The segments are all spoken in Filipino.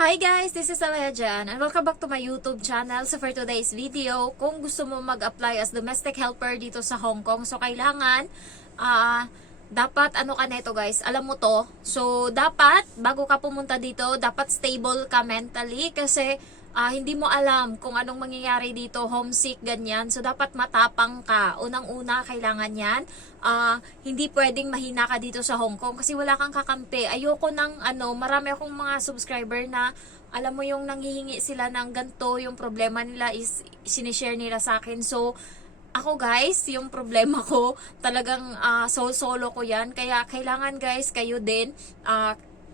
Hi guys, this is Alea Jan and welcome back to my YouTube channel. So for today's video, kung gusto mo mag-apply as domestic helper dito sa Hong Kong, so kailangan dapat ano ka nito guys, alam mo to. So dapat bago ka pumunta dito, dapat stable ka mentally kasi hindi mo alam kung anong mangyayari dito, homesick, ganyan. So, dapat matapang ka. Unang-una, kailangan yan. Hindi pwedeng mahina ka dito sa Hong Kong kasi wala kang kakampi. Ayoko ng, marami akong mga subscriber na, alam mo yung nanghihingi sila ng ganito, yung problema nila is sinishare nila sa akin. So, ako guys, yung problema ko, talagang solo ko yan. Kaya, kailangan guys, kayo din,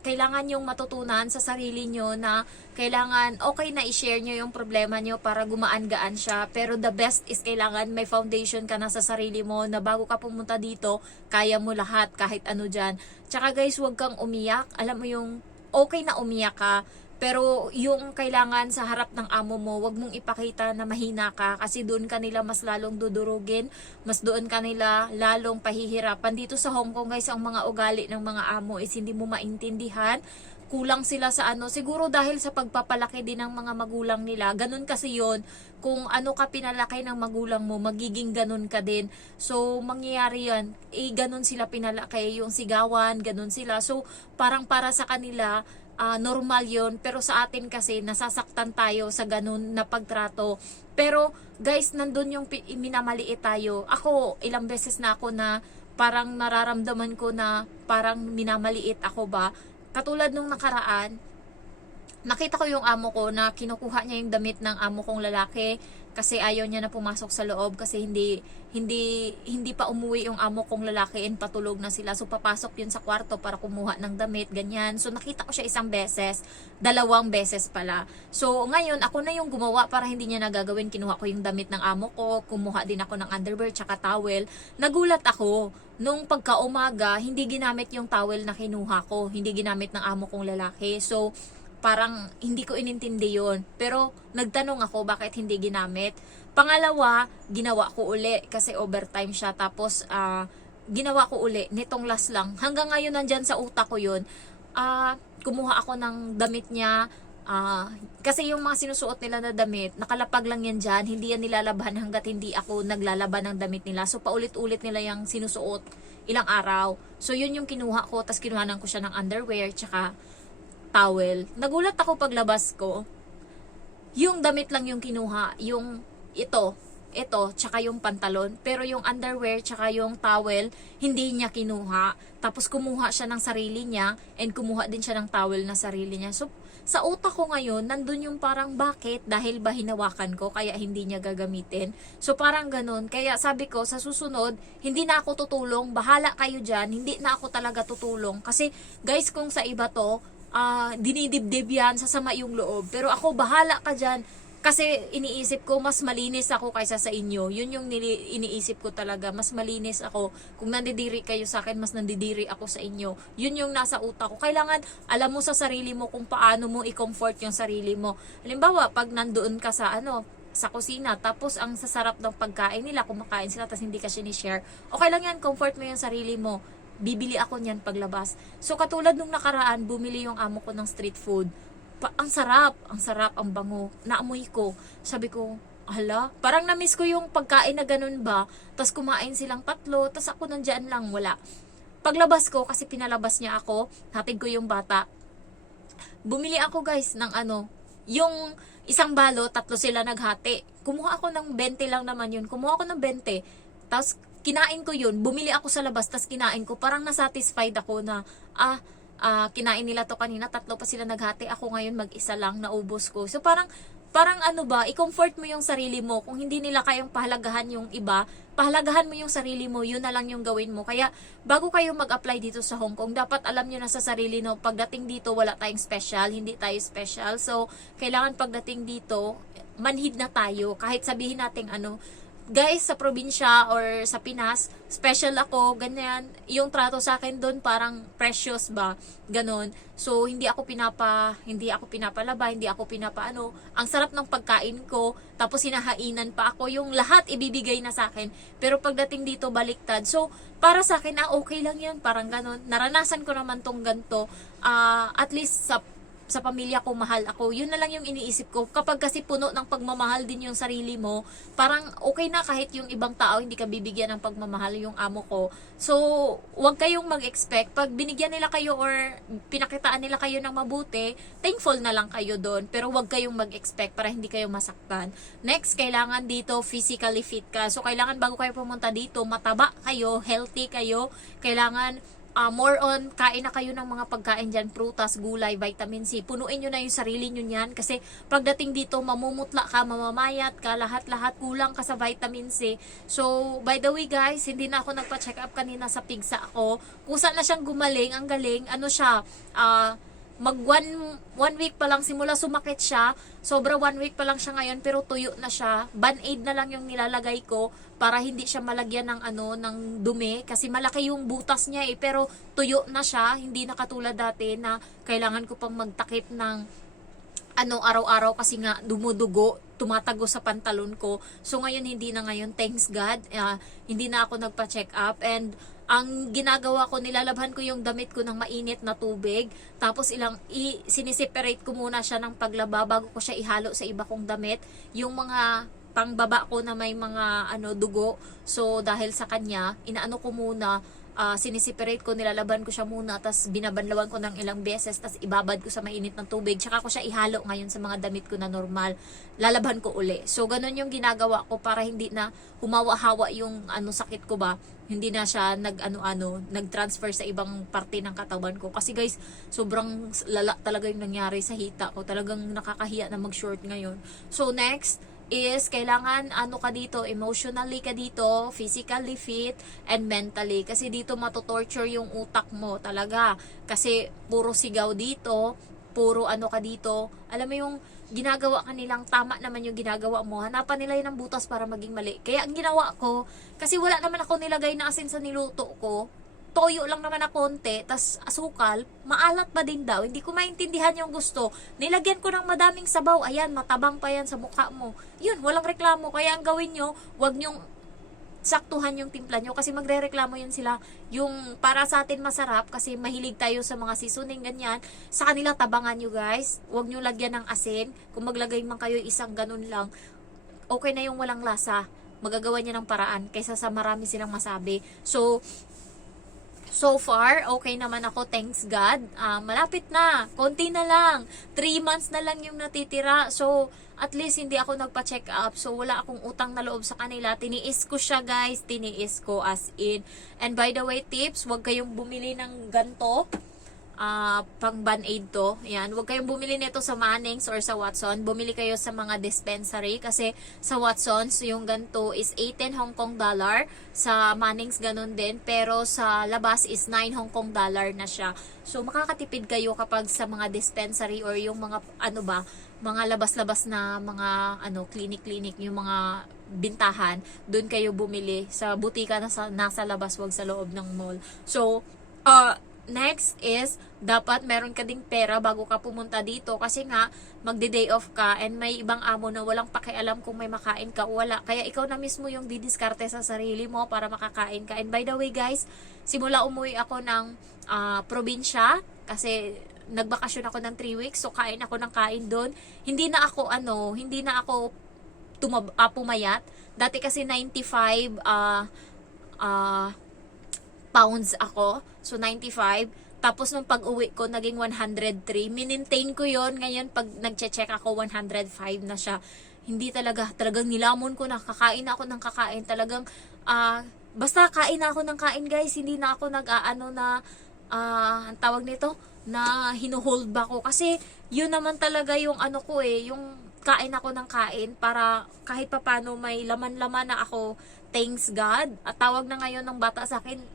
kailangan yung matutunan sa sarili nyo na kailangan okay na i-share nyo yung problema nyo para gumaan-gaan siya. Pero the best is kailangan may foundation ka na sa sarili mo na bago ka pumunta dito, kaya mo lahat kahit ano dyan. Tsaka guys, huwag kang umiyak. Alam mo yung okay na umiyak ka. Pero yung kailangan sa harap ng amo mo, wag mong ipakita na mahina ka kasi doon kanila mas lalong dudurugin, mas doon kanila lalong pahihirapan. Dito sa Hong Kong guys, ang mga ugali ng mga amo is hindi mo maintindihan. Kulang sila sa siguro dahil sa pagpapalaki din ng mga magulang nila. Ganun kasi yon. Kung ano ka pinalaki ng magulang mo, magiging ganun ka din. So, mangyayari yan. Ganun sila pinalaki, yung sigawan, ganun sila. So, parang para sa kanila, normal yon, pero sa atin kasi nasasaktan tayo sa ganun na pagtrato. Pero guys, nandun yung minamaliit tayo. Ako, ilang beses na ako na parang nararamdaman ko na parang minamaliit ako ba. Katulad nung nakaraan, nakita ko yung amo ko na kinukuha niya yung damit ng amo kong lalaki kasi ayaw niya na pumasok sa loob kasi hindi pa umuwi yung amo kong lalaki and patulog na sila. So papasok yun sa kwarto para kumuha ng damit, ganyan. So nakita ko siya isang beses, dalawang beses pala. So ngayon ako na yung gumawa para hindi niya nagagawin. Kinuha ko yung damit ng amo ko, kumuha din ako ng underwear tsaka towel. Nagulat ako nung pagkaumaga, hindi ginamit yung towel na kinuha ko, hindi ginamit ng amo kong lalaki. So parang hindi ko inintindi yun. Pero nagtanong ako bakit hindi ginamit. Pangalawa, ginawa ko uli kasi overtime siya. Tapos ginawa ko uli nitong last lang. Hanggang ngayon nandyan sa utak ko yun. Kumuha ako ng damit niya. Kasi yung mga sinusuot nila na damit, nakalapag lang yan dyan. Hindi yan nilalaban hanggat hindi ako naglalaban ng damit nila. So paulit-ulit nila yung sinusuot ilang araw. So yun yung kinuha ko. Tapos kinuhanan ko siya ng underwear tsaka towel. Nagulat ako paglabas ko. Yung damit lang yung kinuha, yung ito, tsaka yung pantalon. Pero yung underwear, tsaka yung towel, hindi niya kinuha. Tapos kumuha siya ng sarili niya, and kumuha din siya ng towel na sarili niya. So, sa utak ko ngayon, nandun yung parang bakit? Dahil ba hinawakan ko, kaya hindi niya gagamitin? So, parang ganun. Kaya sabi ko, sa susunod, hindi na ako tutulong. Bahala kayo dyan. Hindi na ako talaga tutulong. Kasi, guys, kung sa iba to, dinidibdib yan, sasama yung loob. Pero ako, bahala ka dyan. Kasi iniisip ko, mas malinis ako kaysa sa inyo. Yun yung iniisip ko talaga. Mas malinis ako. Kung nandidiri kayo sa akin, mas nandidiri ako sa inyo. Yun yung nasa utak ko. Kailangan, alam mo sa sarili mo kung paano mo i-comfort yung sarili mo. Halimbawa, pag nandoon ka sa sa kusina, tapos ang sasarap ng pagkain nila, kumakain sila, tapos hindi ka sinishare. Okay lang yan, comfort mo yung sarili mo. Bibili ako niyan paglabas. So katulad nung nakaraan, bumili yung amo ko ng street food. Ang sarap, ang bango. Naamoy ko. Sabi ko, hala, parang na-miss ko yung pagkain na ganun ba. Tapos kumain silang tatlo, tapos ako nandyan lang, wala. Paglabas ko, kasi pinalabas niya ako, hatid ko yung bata. Bumili ako guys ng yung isang balo, tatlo sila naghati. Kumuha ako ng 20 lang naman yun. Kumuha ako ng 20. Tapos kinain ko yun, bumili ako sa labas, tas kinain ko, parang nasatisfied ako na, kinain nila to kanina, tatlo pa sila naghati, ako ngayon mag-isa lang, naubos ko. So parang i-comfort mo yung sarili mo. Kung hindi nila kayang pahalagahan yung iba, pahalagahan mo yung sarili mo, yun na lang yung gawin mo. Kaya, bago kayo mag-apply dito sa Hong Kong, dapat alam nyo na sa sarili, no, pagdating dito, wala tayong special, hindi tayo special. So, kailangan pagdating dito, manhid na tayo, kahit sabihin natin guys, sa probinsya or sa Pinas, special ako, ganyan. Yung trato sa akin doon parang precious ba, ganon. So, hindi ako pinapalaba, hindi ako Ang sarap ng pagkain ko, tapos hinahainan pa ako. Yung lahat ibibigay na sa akin. Pero pagdating dito, baliktad. So, para sa akin, okay lang yan, parang ganon. Naranasan ko naman tong ganito. At least sa sa pamilya ko, mahal ako. Yun na lang yung iniisip ko. Kapag kasi puno ng pagmamahal din yung sarili mo, parang okay na kahit yung ibang tao hindi ka bibigyan ng pagmamahal, yung amo ko. So, huwag kayong mag-expect. Pag binigyan nila kayo or pinakitaan nila kayo ng mabuti, thankful na lang kayo doon. Pero huwag kayong mag-expect para hindi kayo masaktan. Next, kailangan dito physically fit ka. So, kailangan bago kayo pumunta dito, mataba kayo, healthy kayo. Kailangan more on, kain na kayo ng mga pagkain dyan, prutas, gulay, vitamin C. Punuin nyo na yung sarili nyo yan kasi pagdating dito, mamumutla ka, mamamayat ka, lahat-lahat kulang ka sa vitamin C. So, by the way guys, hindi na ako nagpa-check up kanina sa pigsa ako. Kusa na siyang gumaling, ang galing. Ano siya, mag one week pa lang simula sumakit siya. Sobra 1 week pa lang siya ngayon pero tuyo na siya. Band-aid na lang yung nilalagay ko para hindi siya malagyan ng ng dumi kasi malaki yung butas niya pero tuyo na siya, hindi na katulad dati na kailangan ko pang magtakip ng araw-araw kasi nga dumudugo, tumatago sa pantalon ko. So ngayon hindi na ngayon, thanks God. Hindi na ako nagpa-check up and ang ginagawa ko, nilalabhan ko yung damit ko ng mainit na tubig. Tapos siniseparate ko muna siya ng paglaba bago ko siya ihalo sa iba kong damit. Yung mga pangbaba ko na may mga dugo. So dahil sa kanya, inaano ko muna, siniseparate ko, nilalaban ko siya muna, tas binabanlawan ko ng ilang beses, tas ibabad ko sa mainit ng tubig, tsaka ko siya ihalo ngayon sa mga damit ko na normal, lalaban ko uli. So ganun yung ginagawa ko para hindi na humawa-hawa yung sakit ko ba, hindi na siya nag-transfer sa ibang parte ng katawan ko. Kasi guys, sobrang lala talaga yung nangyari sa hita ko, talagang nakakahiya na mag-short ngayon. So next is kailangan ka dito, emotionally ka dito, physically fit, and mentally. Kasi dito matotorture yung utak mo talaga. Kasi puro sigaw dito, puro ka dito. Alam mo yung ginagawa kanilang tama naman yung ginagawa mo. Hanapan nila yun ng butas para maging mali. Kaya ang ginawa ko, kasi wala naman ako nilagay na asin sa niluto ko, toyo lang naman na konti, tas asukal, maalat pa din daw. Hindi ko maintindihan yung gusto. Nilagyan ko ng madaming sabaw. Ayan, matabang pa yan sa mukha mo. Yun, walang reklamo. Kaya ang gawin nyo, wag nyong saktuhan yung timpla nyo kasi magre-reklamo yun sila. Yung para sa atin masarap kasi mahilig tayo sa mga seasoning ganyan. Sa kanila tabangan nyo guys. Wag nyo lagyan ng asin. Kung maglagay man kayo isang ganun lang, okay na yung walang lasa. Magagawa niya ng paraan kaysa sa marami silang masabi. So far, okay naman ako, thanks God. Malapit na, konti na lang. 3 months na lang yung natitira. So, at least hindi ako nagpa-check up. So, wala akong utang na loob sa kanila. Tiniis ko siya guys, tiniis ko as in. And by the way, tips, huwag kayong bumili ng ganto. Pang Band-Aid to. Yan, huwag kayong bumili nito sa Mannings or sa Watson. Bumili kayo sa mga dispensary kasi sa Watsons yung ganto is 18 Hong Kong dollar. Sa Mannings ganun din, pero sa labas is 9 Hong Kong dollar na siya. So makakatipid kayo kapag sa mga dispensary or yung mga mga labas-labas na mga clinic-clinic, yung mga bintahan, doon kayo bumili sa butika na nasa labas, wag sa loob ng mall. So next is, dapat meron ka ding pera bago ka pumunta dito kasi nga, magde-day off ka and may ibang amo na walang pakialam kung may makain ka o wala. Kaya ikaw na mismo yung didiskarte sa sarili mo para makakain ka. And by the way guys, simula umuwi ako ng probinsya kasi nagbakasyon ako ng 3 weeks, so kain ako ng kain doon. Hindi na ako pumayat. Dati kasi 95 pounds ako. So, 95. Tapos, nung pag-uwi ko, naging 103. Minintain ko yon. Ngayon, pag nag-check ako, 105 na siya. Hindi talagang nilamon ko na. Kakain ako ng kakain. Talagang, basta kain ako ng kain, guys. Hindi na ako ang tawag nito, na hinuhold ba ko. Kasi, yun naman talaga yung yung kain ako ng kain para kahit papano may laman-laman na ako. Thanks God. At tawag na ngayon ng bata sa akin,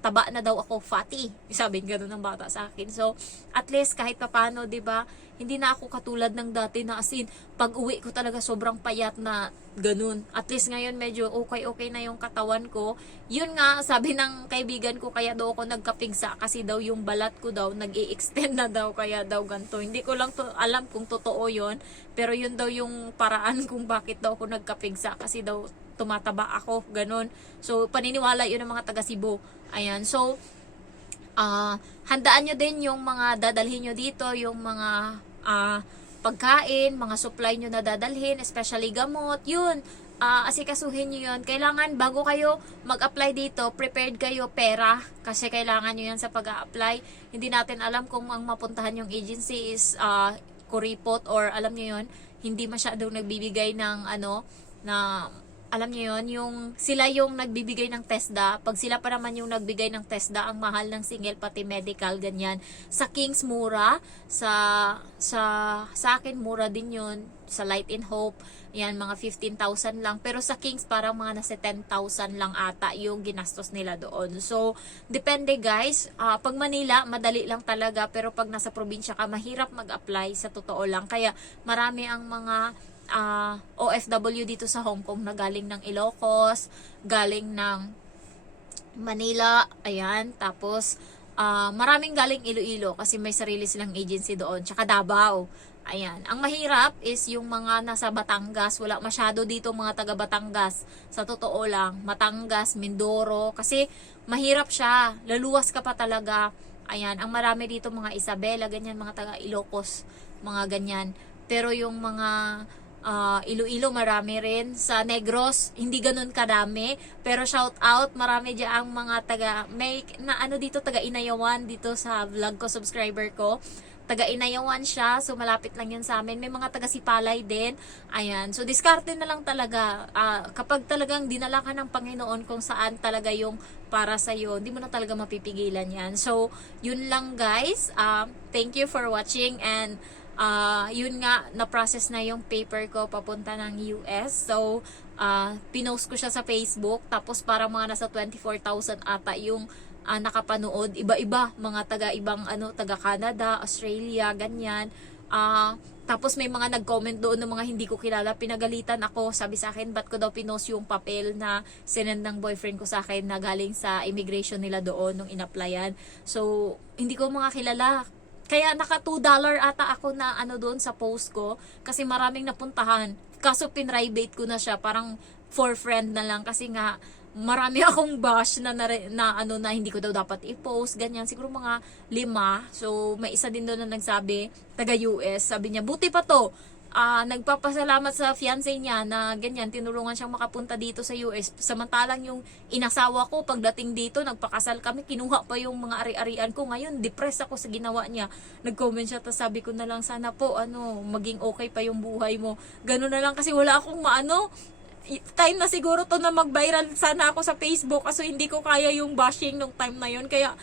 taba na daw ako, fatty. Sabi gano'n ng bata sa akin. So, at least kahit papano, 'di ba? Hindi na ako katulad ng dati na as in, pag-uwi ko talaga sobrang payat na ganun. At least ngayon medyo okay na yung katawan ko. Yun nga, sabi ng kaibigan ko, kaya daw ako nagkapigsa kasi daw yung balat ko daw nag-i-extend na daw, kaya daw ganito. Hindi ko lang alam kung totoo yun, pero yun daw yung paraan kung bakit daw ako nagkapigsa kasi daw tumataba ako, ganun. So, paniniwala yun ng mga taga Cebu. Ayan, so, handaan nyo din yung mga dadalhin nyo dito, yung mga pagkain, mga supply nyo na dadalhin, especially gamot, yun. Asikasuhin nyo yun. Kailangan, bago kayo mag-apply dito, prepared kayo pera, kasi kailangan nyo yan sa pag-a-apply. Hindi natin alam kung ang mapuntahan yung agency is kuripot, or alam nyo yun, hindi masyadong nagbibigay ng na alam niyo yon, yung sila yung nagbibigay ng TESDA. Pag sila pa naman yung nagbigay ng TESDA, ang mahal ng single pati medical, ganyan. Sa Kings mura, sa akin mura din yun. Sa Light in Hope, yan mga 15,000 lang. Pero sa Kings parang mga nasa 10,000 lang ata yung ginastos nila doon. So, depende guys. Pag Manila, madali lang talaga. Pero pag nasa probinsya ka, mahirap mag-apply, sa totoo lang. Kaya marami ang mga OFW dito sa Hong Kong na galing ng Ilocos, galing ng Manila, ayan, tapos maraming galing Iloilo kasi may sarili silang agency doon, tsaka Davao. Ayan, ang mahirap is yung mga nasa Batangas, wala masyado dito mga taga Batangas, sa totoo lang, Batangas, Mindoro, kasi mahirap siya, laluwas ka pa talaga. Ayan, ang marami dito mga Isabela, ganyan, mga taga Ilocos, mga ganyan. Pero yung mga Iloilo marami rin. Sa Negros hindi ganun kadami, pero shout out, marami diyan mga taga, may na dito, taga Inayawan, dito sa vlog ko, subscriber ko, taga Inayawan siya, so malapit lang yun sa amin. May mga taga Sipalay din. Ayan, so diskarte na lang talaga. Kapag talagang dinala ka ng Panginoon kung saan talaga yung para sa iyo, hindi mo na talaga mapipigilan yan. So yun lang guys, thank you for watching, and yun nga, na-process na yung paper ko papunta ng US. So, pinost ko siya sa Facebook. Tapos parang mga nasa 24,000 ata yung nakapanood. Iba-iba, mga taga-ibang taga Canada, Australia, ganyan. Tapos may mga nag-comment doon ng mga hindi ko kilala. Pinagalitan ako. Sabi sa akin, ba't ko daw pinost yung papel na sinend ng boyfriend ko sa akin na galing sa immigration nila doon nung in-applyan. So, hindi ko mga kilala. Kaya naka $2 ata ako na doon sa post ko, kasi maraming napuntahan. Kaso pinrivate ko na siya, parang for friend na lang, kasi nga marami akong bash na hindi ko daw dapat i-post, ganyan. Siguro mga 5. So may isa din doon na nagsabi, taga US, sabi niya, buti pa to. Nagpapasalamat sa fiancé niya na ganyan, tinulungan siyang makapunta dito sa US. Samantalang yung inasawa ko, pagdating dito, nagpakasal kami, kinuha pa yung mga ari-arian ko. Ngayon, depressed ako sa ginawa niya. Nag-comment siya, tapos sabi ko na lang, sana po, maging okay pa yung buhay mo. Ganun na lang, kasi wala akong time na siguro to na mag-viral sana ako sa Facebook, kasi hindi ko kaya yung bashing nung time na yun. Kaya,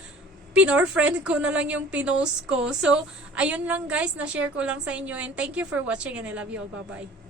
pinor-friend ko na lang yung pinost ko. So, ayun lang guys, na-share ko lang sa inyo, and thank you for watching, and I love you all. Bye-bye.